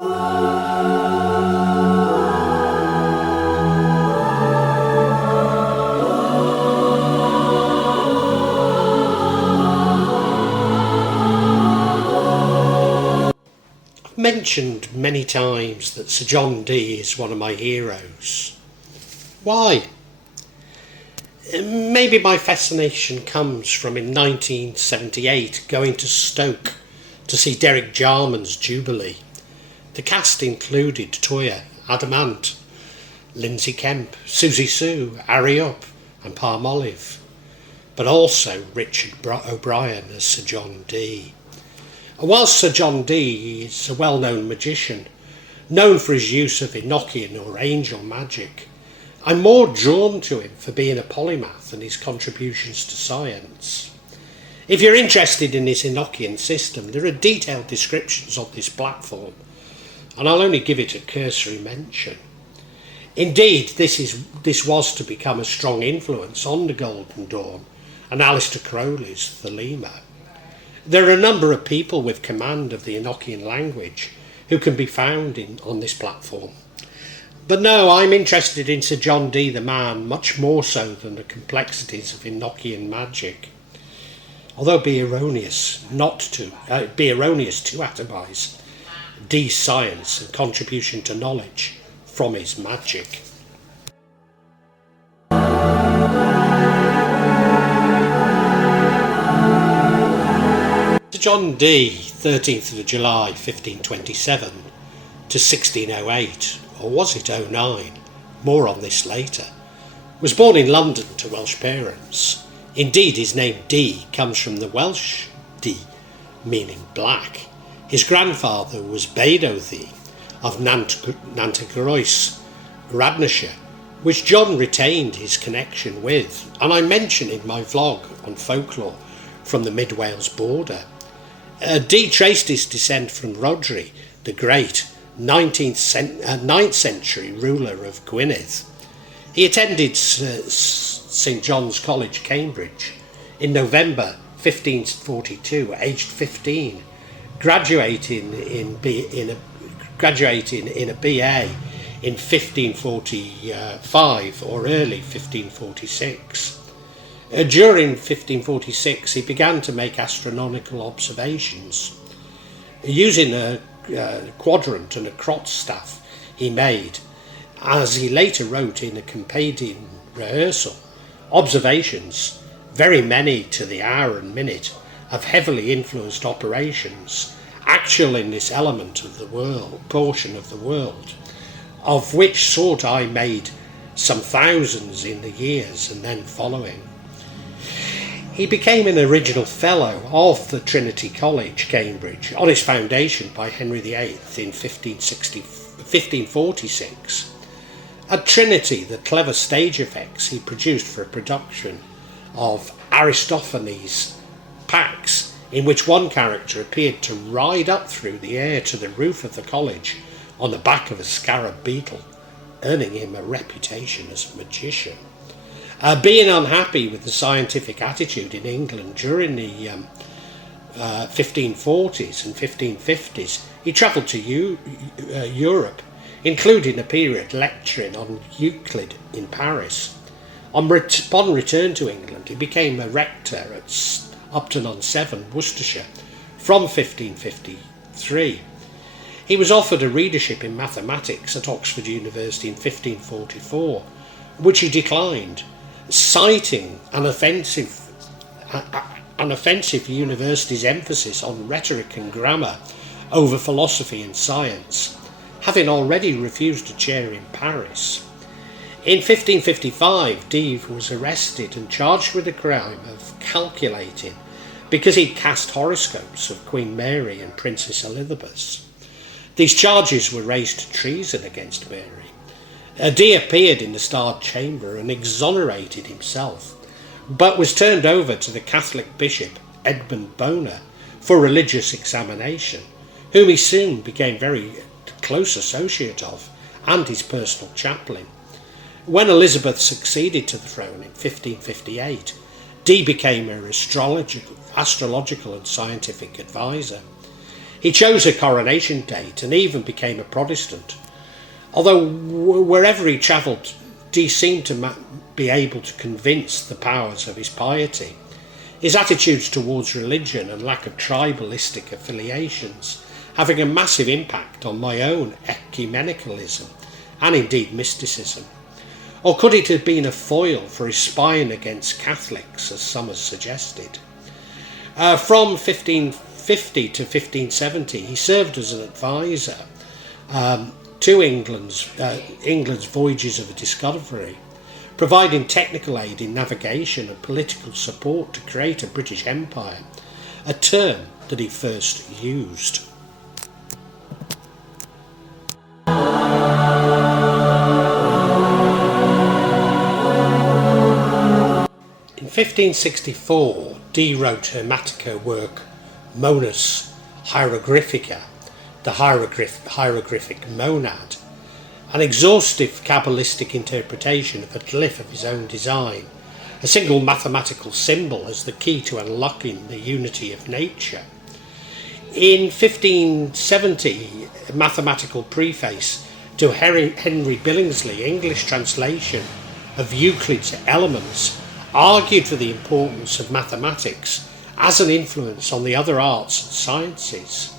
Mentioned many times that Sir John Dee is one of my heroes. Why? Maybe my fascination comes from in 1978 going to Stoke to see Derek Jarman's Jubilee. The cast included Toyah, Adamant, Lindsay Kemp, Susie Sue, Harry Up and Palmolive, but also Richard O'Brien as Sir John Dee. Whilst Sir John Dee is a well-known magician, known for his use of Enochian or angel magic, I'm more drawn to him for being a polymath and his contributions to science. If you're interested in his Enochian system, there are detailed descriptions on this platform, and I'll only give it a cursory mention. Indeed, this was to become a strong influence on the Golden Dawn and Aleister Crowley's Thelema. There are a number of people with command of the Enochian language who can be found on this platform. But no, I'm interested in Sir John Dee the man much more so than the complexities of Enochian magic. Although it be erroneous to atomise Dee's science and contribution to knowledge from his magic. Sir John Dee, 13th of July 1527 to 1608, or was it 09? More on this later. Was born in London to Welsh parents. Indeed, his name Dee comes from the Welsh Dee, meaning black. His grandfather was Bedo Dee of Nantygroes, Radnorshire, which John retained his connection with, and I mention in my vlog on folklore from the Mid Wales border. Dee traced his descent from Rhodri, the great 9th century ruler of Gwynedd. He attended St John's College, Cambridge, in November 1542, aged 15, graduating in a BA in 1545 or early 1546. During 1546, he began to make astronomical observations. Using a quadrant and a crotch staff he made, as he later wrote in a compendium rehearsal, observations, very many to the hour and minute, have heavily influenced operations, actual in this element of the world, portion of the world, of which sort I made some thousands in the years and then following. He became an original Fellow of the Trinity College, Cambridge, on its foundation by Henry VIII in 1546. At Trinity, the clever stage effects he produced for a production of Aristophanes' Pax, in which one character appeared to ride up through the air to the roof of the college on the back of a scarab beetle, earning him a reputation as a magician. Being unhappy with the scientific attitude in England during the 1540s and 1550s, he travelled to Europe, including a period lecturing on Euclid in Paris. Upon return to England, he became a rector at Upton-on-Severn, Worcestershire, from 1553. He was offered a readership in mathematics at Oxford University in 1544, which he declined, citing an offensive university's emphasis on rhetoric and grammar over philosophy and science, having already refused a chair in Paris. In 1555, Dee was arrested and charged with the crime of calculating because he cast horoscopes of Queen Mary and Princess Elizabeth. These charges were raised to treason against Mary. Dee appeared in the Star Chamber and exonerated himself, but was turned over to the Catholic Bishop Edmund Boner for religious examination, whom he soon became very close associate of and his personal chaplain. When Elizabeth succeeded to the throne in 1558, Dee became her astrological and scientific advisor. He chose a coronation date and even became a Protestant. Although wherever he travelled, Dee seemed to be able to convince the powers of his piety. His attitudes towards religion and lack of tribalistic affiliations having a massive impact on my own ecumenicalism and indeed mysticism. Or could it have been a foil for his spying against Catholics, as some have suggested? From 1550 to 1570, he served as an advisor to England's voyages of discovery, providing technical aid in navigation and political support to create a British Empire, a term that he first used. In 1564, Dee wrote her Hermetica work Monus Hieroglyphica, the hieroglyphic monad, an exhaustive Kabbalistic interpretation of a glyph of his own design, a single mathematical symbol as the key to unlocking the unity of nature. In 1570, a mathematical preface to Henry Billingsley, English translation of Euclid's Elements, argued for the importance of mathematics as an influence on the other arts and sciences.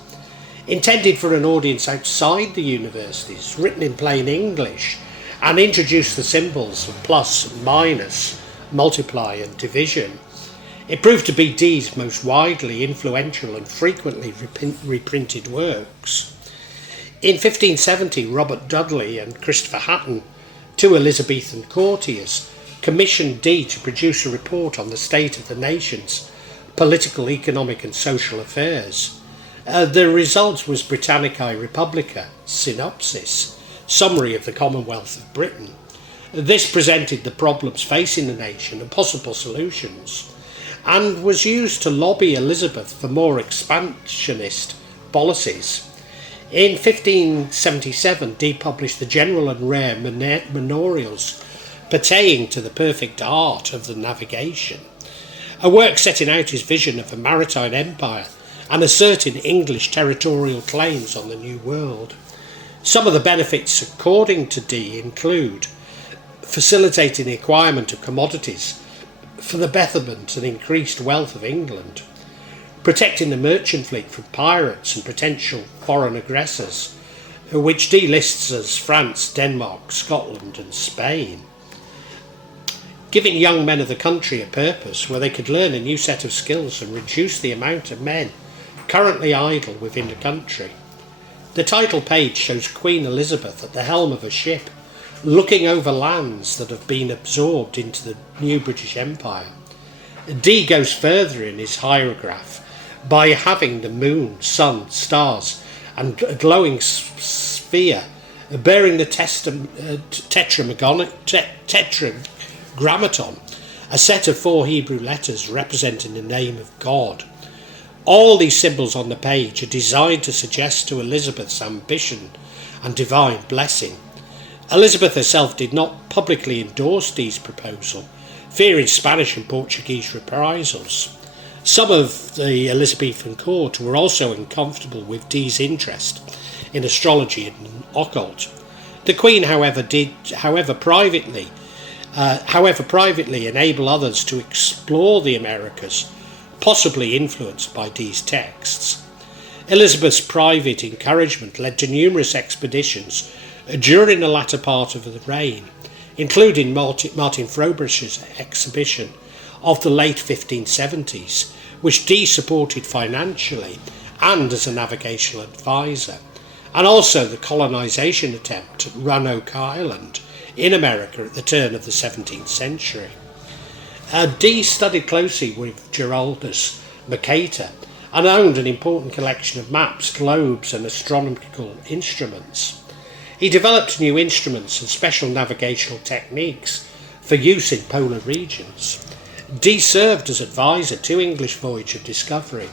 Intended for an audience outside the universities, written in plain English, and introduced the symbols of plus, minus, multiply and division, it proved to be Dee's most widely influential and frequently reprinted works. In 1570, Robert Dudley and Christopher Hatton, two Elizabethan courtiers, commissioned Dee to produce a report on the state of the nation's political, economic and social affairs. The result was Britannicae Republica, Synopsis, Summary of the Commonwealth of Britain. This presented the problems facing the nation and possible solutions, and was used to lobby Elizabeth for more expansionist policies. In 1577, Dee published the General and Rare Memorials pertaining to the perfect art of the navigation, a work setting out his vision of a maritime empire and asserting English territorial claims on the New World. Some of the benefits, according to Dee, include facilitating the acquirement of commodities for the betterment and increased wealth of England, protecting the merchant fleet from pirates and potential foreign aggressors, which Dee lists as France, Denmark, Scotland and Spain, giving young men of the country a purpose where they could learn a new set of skills and reduce the amount of men currently idle within the country. The title page shows Queen Elizabeth at the helm of a ship, looking over lands that have been absorbed into the new British Empire. Dee goes further in his hieroglyph by having the moon, sun, stars and a glowing sphere bearing the tetragrammaton, a set of 4 Hebrew letters representing the name of God. All these symbols on the page are designed to suggest to Elizabeth's ambition and divine blessing. Elizabeth herself did not publicly endorse Dee's proposal, fearing Spanish and Portuguese reprisals. Some of the Elizabethan court were also uncomfortable with Dee's interest in astrology and occult. The Queen, however, privately enable others to explore the Americas, possibly influenced by Dee's texts. Elizabeth's private encouragement led to numerous expeditions during the latter part of the reign, including Martin Frobisher's exhibition of the late 1570s, which Dee supported financially and as a navigational advisor, and also the colonisation attempt at Roanoke Island in America at the turn of the 17th century. Dee studied closely with Giraldus Mercator and owned an important collection of maps, globes and astronomical instruments. He developed new instruments and special navigational techniques for use in polar regions. Dee served as advisor to English Voyage of Discovery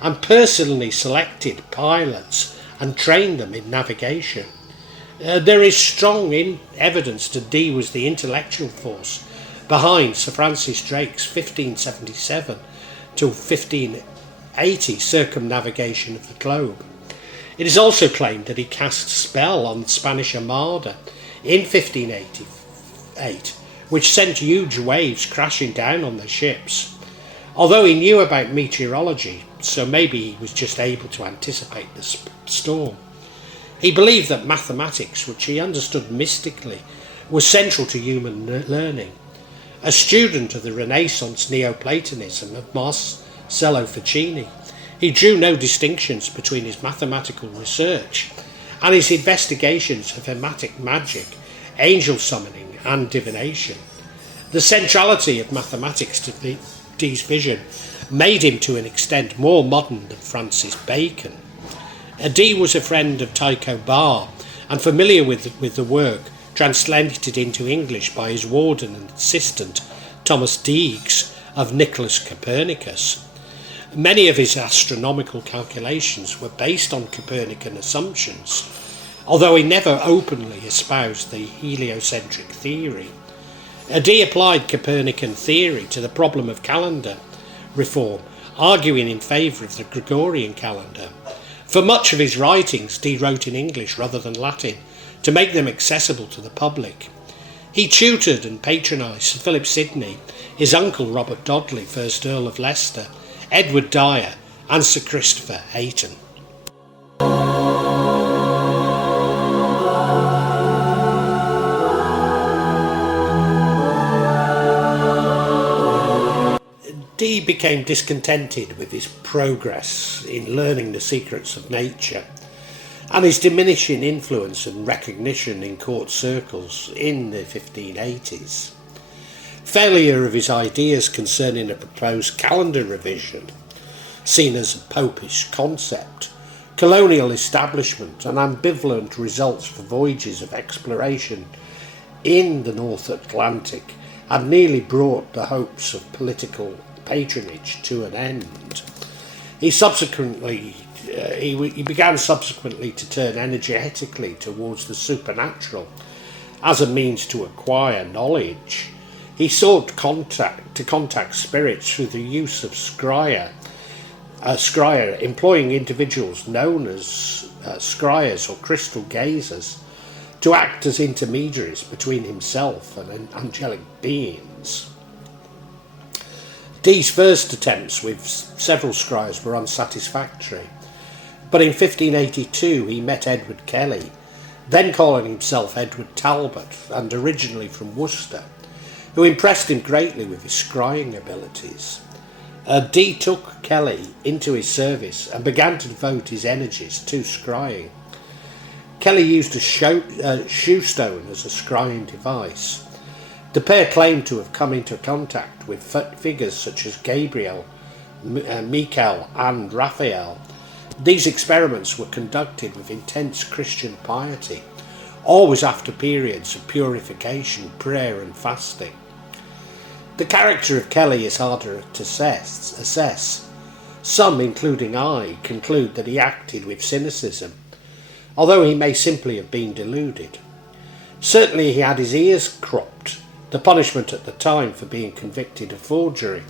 and personally selected pilots and trained them in navigation. There is strong evidence that Dee was the intellectual force behind Sir Francis Drake's 1577 to 1580 circumnavigation of the globe. It is also claimed that he cast a spell on the Spanish Armada in 1588, which sent huge waves crashing down on their ships. Although he knew about meteorology, so maybe he was just able to anticipate the storm. He believed that mathematics, which he understood mystically, was central to human learning. A student of the Renaissance Neoplatonism of Marcello Ficini, he drew no distinctions between his mathematical research and his investigations of hermetic magic, angel summoning and divination. The centrality of mathematics to Dee's vision made him to an extent more modern than Francis Bacon. Dee was a friend of Tycho Brahe and familiar with the work translated into English by his warden and assistant Thomas Deegs of Nicholas Copernicus. Many of his astronomical calculations were based on Copernican assumptions, although he never openly espoused the heliocentric theory. Dee applied Copernican theory to the problem of calendar reform, arguing in favour of the Gregorian calendar. For much of his writings, Dee wrote in English rather than Latin, to make them accessible to the public. He tutored and patronised Sir Philip Sidney, his uncle Robert Dudley, 1st Earl of Leicester, Edward Dyer and Sir Christopher Hayton. Dee became discontented with his progress in learning the secrets of nature and his diminishing influence and recognition in court circles in the 1580s. Failure of his ideas concerning a proposed calendar revision, seen as a popish concept, colonial establishment and ambivalent results for voyages of exploration in the North Atlantic had nearly brought the hopes of political patronage to an end. He began subsequently to turn energetically towards the supernatural as a means to acquire knowledge. He sought to contact spirits through the use of scryer, employing individuals known as scryers or crystal gazers to act as intermediaries between himself and angelic beings. Dee's first attempts with several scryers were unsatisfactory, but in 1582 he met Edward Kelly, then calling himself Edward Talbot and originally from Worcester, who impressed him greatly with his scrying abilities. Dee took Kelly into his service and began to devote his energies to scrying. Kelly used a shoe stone as a scrying device. The pair claimed to have come into contact with figures such as Gabriel, Michael and Raphael. These experiments were conducted with intense Christian piety, always after periods of purification, prayer and fasting. The character of Kelly is harder to assess. Some, including I, conclude that he acted with cynicism, although he may simply have been deluded. Certainly he had his ears cropped, the punishment at the time for being convicted of forgery,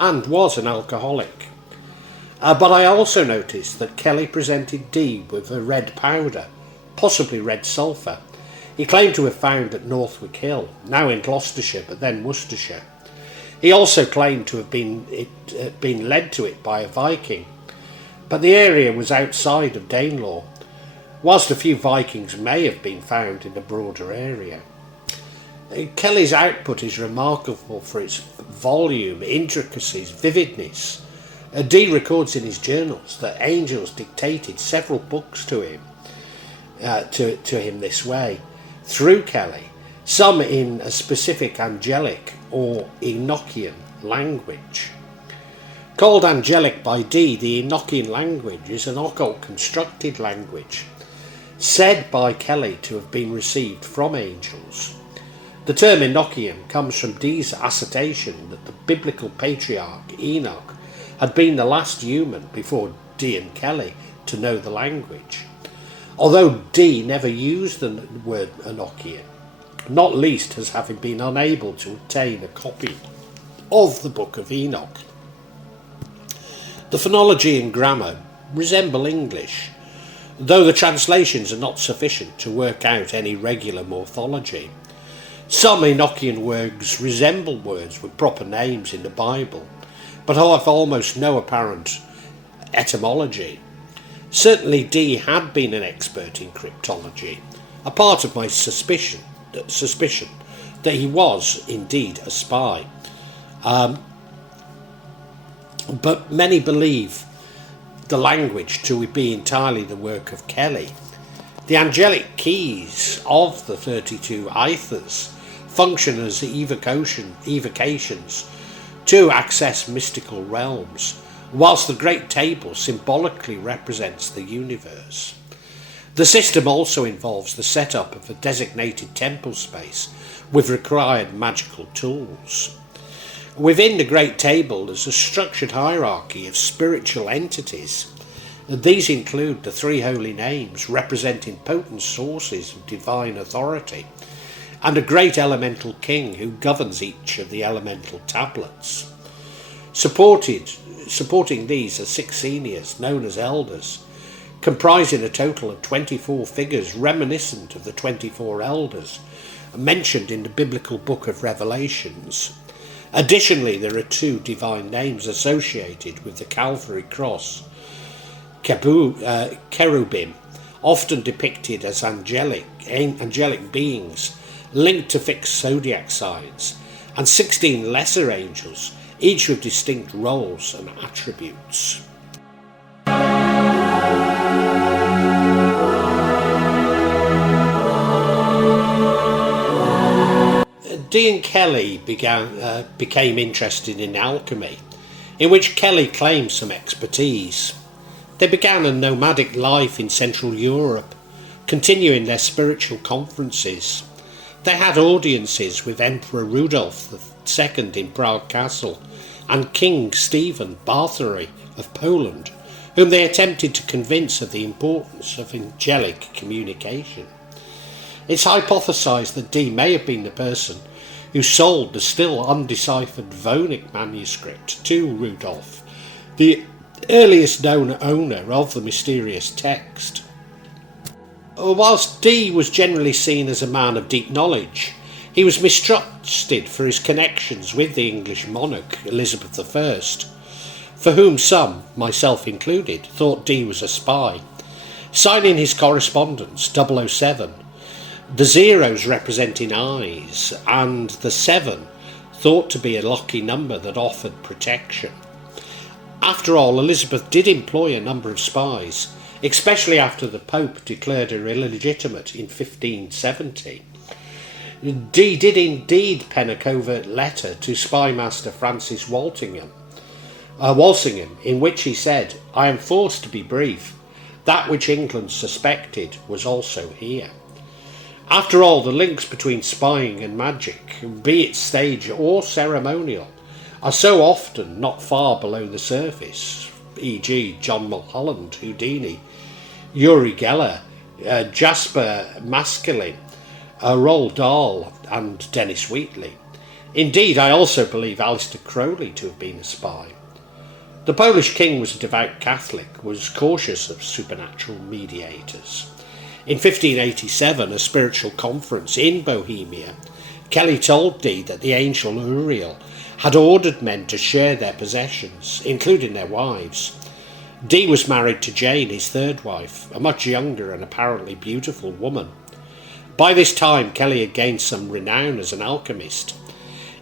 and was an alcoholic. But I also noticed that Kelly presented Dee with a red powder, possibly red sulphur. He claimed to have found at Northwick Hill, now in Gloucestershire but then Worcestershire. He also claimed to have been led to it by a Viking, but the area was outside of Danelaw, whilst a few Vikings may have been found in the broader area. Kelly's output is remarkable for its volume, intricacies, vividness. Dee records in his journals that angels dictated several books to him this way, through Kelly, some in a specific Angelic or Enochian language. Called Angelic by Dee, the Enochian language is an occult constructed language, said by Kelly to have been received from angels. The term Enochian comes from Dee's assertion that the biblical patriarch Enoch had been the last human before Dee and Kelly to know the language, although Dee never used the word Enochian, not least as having been unable to obtain a copy of the Book of Enoch. The phonology and grammar resemble English, though the translations are not sufficient to work out any regular morphology. Some Enochian words resemble words with proper names in the Bible, but have almost no apparent etymology. Certainly Dee had been an expert in cryptology, a part of my suspicion that he was indeed a spy. But many believe the language to be entirely the work of Kelly. The angelic keys of the 32 ethers function as evocations to access mystical realms, whilst the Great Table symbolically represents the universe. The system also involves the setup of a designated temple space with required magical tools. Within the Great Table there's a structured hierarchy of spiritual entities. These include the three holy names representing potent sources of divine authority, and a great elemental king who governs each of the elemental tablets. Supporting these are 6 seniors known as elders, comprising a total of 24 figures reminiscent of the 24 elders mentioned in the biblical book of Revelations. Additionally, there are 2 divine names associated with the Calvary cross: cherubim, often depicted as angelic beings linked to fixed zodiac signs, and 16 lesser angels, each with distinct roles and attributes. Dee and Kelly became interested in alchemy, in which Kelly claimed some expertise. They began a nomadic life in Central Europe, continuing their spiritual conferences. They had audiences with Emperor Rudolf II in Prague Castle and King Stephen Báthory of Poland, whom they attempted to convince of the importance of angelic communication. It's hypothesized that Dee may have been the person who sold the still undeciphered Voynich manuscript to Rudolf, the earliest known owner of the mysterious text. Whilst Dee was generally seen as a man of deep knowledge, he was mistrusted for his connections with the English monarch Elizabeth I, for whom some, myself included, thought Dee was a spy. Signing his correspondence 007, the zeros representing eyes, and the 7 thought to be a lucky number that offered protection. After all, Elizabeth did employ a number of spies, especially after the Pope declared her illegitimate in 1570. Dee did indeed pen a covert letter to spymaster Francis Walsingham, in which he said, "I am forced to be brief. That which England suspected was also here." After all, the links between spying and magic, be it stage or ceremonial, are so often not far below the surface, e.g. John Mulholland, Houdini, Uri Geller, Jasper Maskelyne, Roald Dahl and Dennis Wheatley. Indeed, I also believe Aleister Crowley to have been a spy. The Polish king was a devout Catholic, was cautious of supernatural mediators. In 1587, a spiritual conference in Bohemia, Kelly told Dee that the angel Uriel had ordered men to share their possessions, including their wives. Dee was married to Jane, his third wife, a much younger and apparently beautiful woman. By this time, Kelly had gained some renown as an alchemist.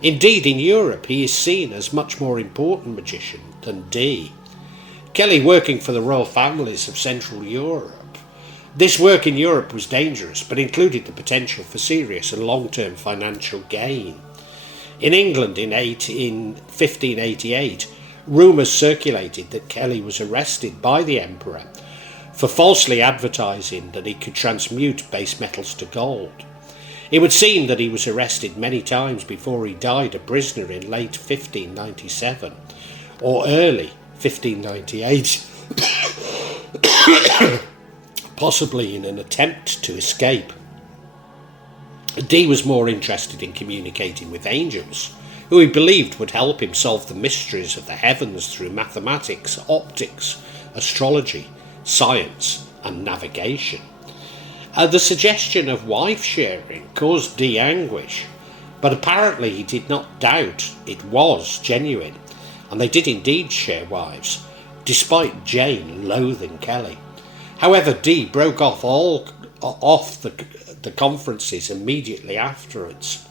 Indeed, in Europe, he is seen as much more important magician than Dee. Kelly working for the royal families of Central Europe. This work in Europe was dangerous, but included the potential for serious and long-term financial gain. In England in 1588, rumours circulated that Kelly was arrested by the emperor for falsely advertising that he could transmute base metals to gold. It would seem that he was arrested many times before he died a prisoner in late 1597 or early 1598, possibly in an attempt to escape. Dee was more interested in communicating with angels, who he believed would help him solve the mysteries of the heavens through mathematics, optics, astrology, science and navigation. The suggestion of wife sharing caused Dee anguish, but apparently he did not doubt it was genuine, and they did indeed share wives, despite Jane loathing Kelly. However, Dee broke off the conferences immediately afterwards.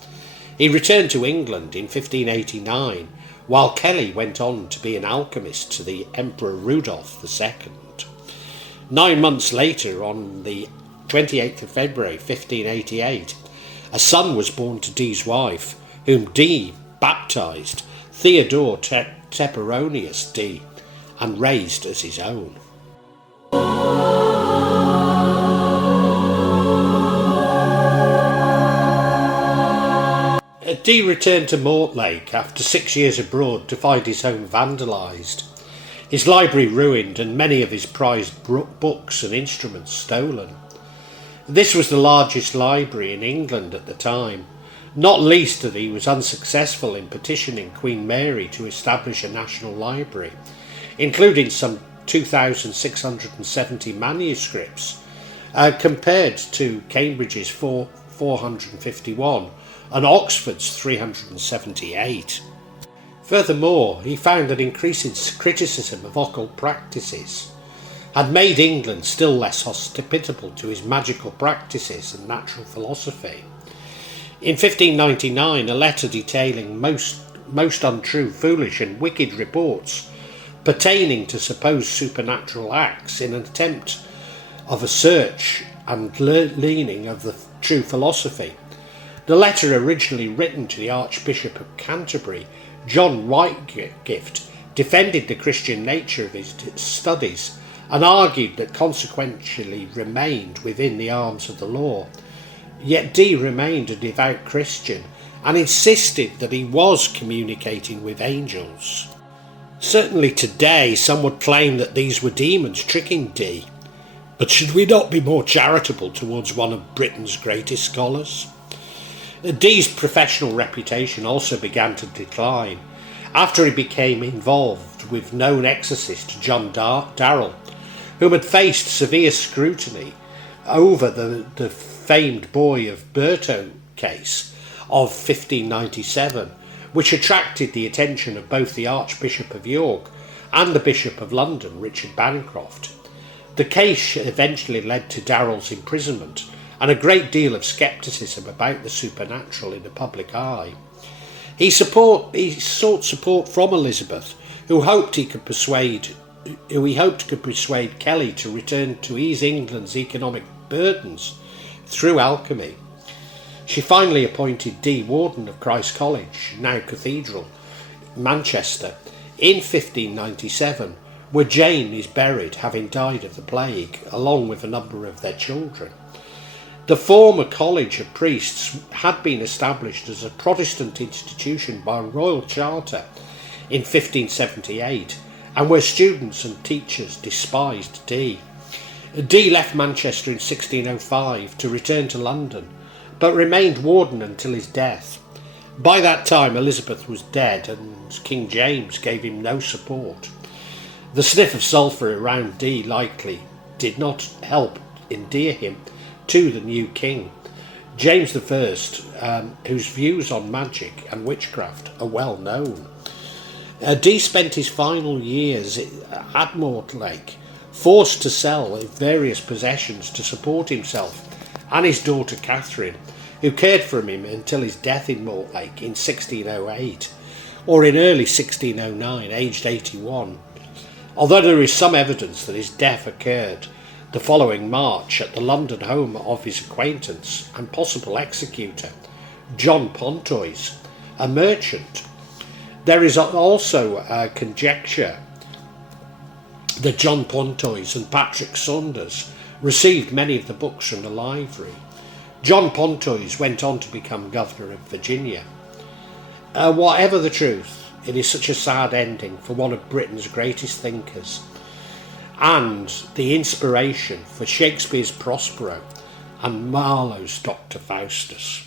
He returned to England in 1589, while Kelly went on to be an alchemist to the Emperor Rudolph II. 9 months later, on the 28th of February 1588, a son was born to Dee's wife, whom Dee baptised Theodore Erroneous Dee and raised as his own. Dee returned to Mortlake after 6 years abroad to find his home vandalised, his library ruined and many of his prized books and instruments stolen. This was the largest library in England at the time, not least that he was unsuccessful in petitioning Queen Mary to establish a national library, including some 2,670 manuscripts, compared to Cambridge's 451 and Oxford's 378. Furthermore, he found that increasing criticism of occult practices had made England still less hospitable to his magical practices and natural philosophy. In 1599, a letter detailing most untrue, foolish and wicked reports pertaining to supposed supernatural acts in an attempt of a search and leaning of the true philosophy. The letter, originally written to the Archbishop of Canterbury, John Whitegift, defended the Christian nature of his studies and argued that consequentially remained within the arms of the law. Yet Dee remained a devout Christian and insisted that he was communicating with angels. Certainly today some would claim that these were demons tricking Dee, but should we not be more charitable towards one of Britain's greatest scholars? Dee's professional reputation also began to decline after he became involved with known exorcist John Darrell, whom had faced severe scrutiny over the famed Boy of Berto case of 1597, which attracted the attention of both the Archbishop of York and the Bishop of London, Richard Bancroft. The case eventually led to Darrell's imprisonment and a great deal of scepticism about the supernatural in the public eye. He sought support from Elizabeth, who he hoped could persuade Kelly to return to ease England's economic burdens through alchemy. She finally appointed Dee Warden of Christ College, now Cathedral, Manchester, in 1597, where Jane is buried, having died of the plague, along with a number of their children. The former College of Priests had been established as a Protestant institution by royal charter in 1578, and where students and teachers despised Dee. Dee left Manchester in 1605 to return to London, but remained warden until his death. By that time Elizabeth was dead and King James gave him no support. The sniff of sulphur around Dee likely did not help endear him to the new king, James I, whose views on magic and witchcraft are well known. Dee spent his final years at Mortlake, forced to sell various possessions to support himself and his daughter Catherine, who cared for him until his death in Mortlake in 1608, or in early 1609, aged 81. Although there is some evidence that his death occurred the following March at the London home of his acquaintance and possible executor, John Pontoise, a merchant. There is also a conjecture that John Pontoise and Patrick Saunders received many of the books from the library. John Pontoise went on to become Governor of Virginia. Whatever the truth, it is such a sad ending for one of Britain's greatest thinkers, and the inspiration for Shakespeare's Prospero and Marlowe's Dr. Faustus.